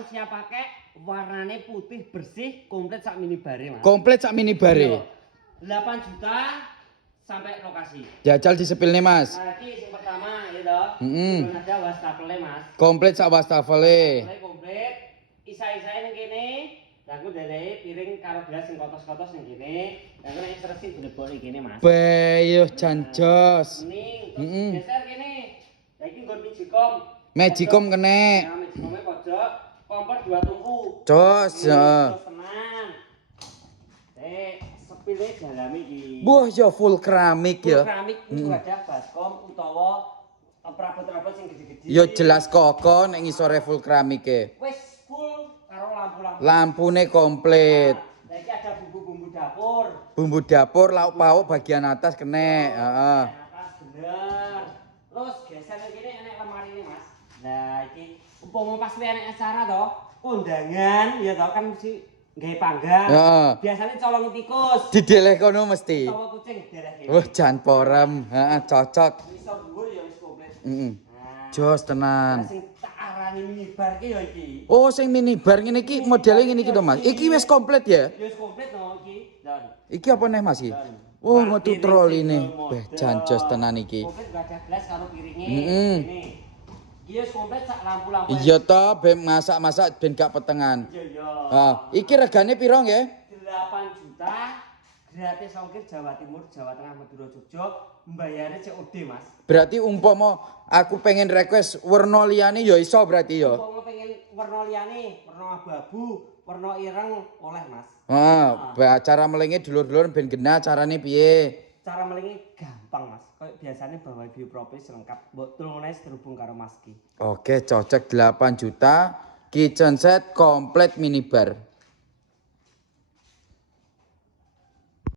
Yang siap pakai warnanya putih bersih komplit sak minibare Mas. Komplit sak minibare. 8 juta sampai lokasi. Jajal disepil nih Mas. Nah, ini yang pertama ya toh. Ada wastafel Mas. Komplit sak wastafele. Komplit. Isa-isae ning kene. Lah aku dari piring karo gelas sing kotos-kotos ning kene. Lah nek instruksi dilebok ning kene Mas. Beyo janjos. Ning geser kene. Lah iki nggon Magicom. Magicom kene. Ya Magicome pojok, kompor 2 tungku. Jos ya. Tenang. Sepile dalami iki. Wah ya full keramik ya. Keramik itu ada baskom utawa perabot-perabot sing gede-gede. Ya jelas koko nek ngisore full keramike. Wis full karo lampu-lampu. Lampune komplit. Nah, iki ada bumbu-bumbu dapur. Bumbu dapur, lauk pauk bagian atas kene, heeh. Atas bener. Terus geser kene enek lemari ini, Mas. Nah, iki umpama pas enek acara to, kondangan ya to kan mesti nggawe panggang. Heeh. Biasanya colong tikus. Dideleh kono mesti. Utawa kucing dereh kene. Wah, jan porem, heeh, cocok. Iso dhuwur ya wis komplit. Heeh. Nah, Jos tenan. sing tak arani minibar ki ya iki. Oh, sing minibar ngene iki modele ngene iki to, Mas. Iki wis komplit ya? Ya wis komplit no iki. Dan Iki apa nih, Mas iki? Oh, metu troli nih. Beh, jan jos tenan iki. komplit gak ada gelas karo piringnya. Heeh. Ini. Iki wis komplit sak lampu-lampu. Iya to, ben masak-masak ben gak petengan. Iya ya. Ah, iki regane piro nggih? 8 juta gratis ongkir Jawa Timur, Jawa Tengah, Madura, Jogja, mbayarnya COD Mas. Berarti umpama aku pengen request warna liyane ya iso berarti ya. Kalau pengen warna liyane, warna abu-abu, warna ireng oleh Mas. Cara melenge dulur-dulur ben genah carane piye? Cara melengnya gampang Mas. Kayak biasanya bawa view propis lengkap, mbok tulungne terhubung karo Mas Ki. Oke, cocok 8 juta kitchen set komplit minibar.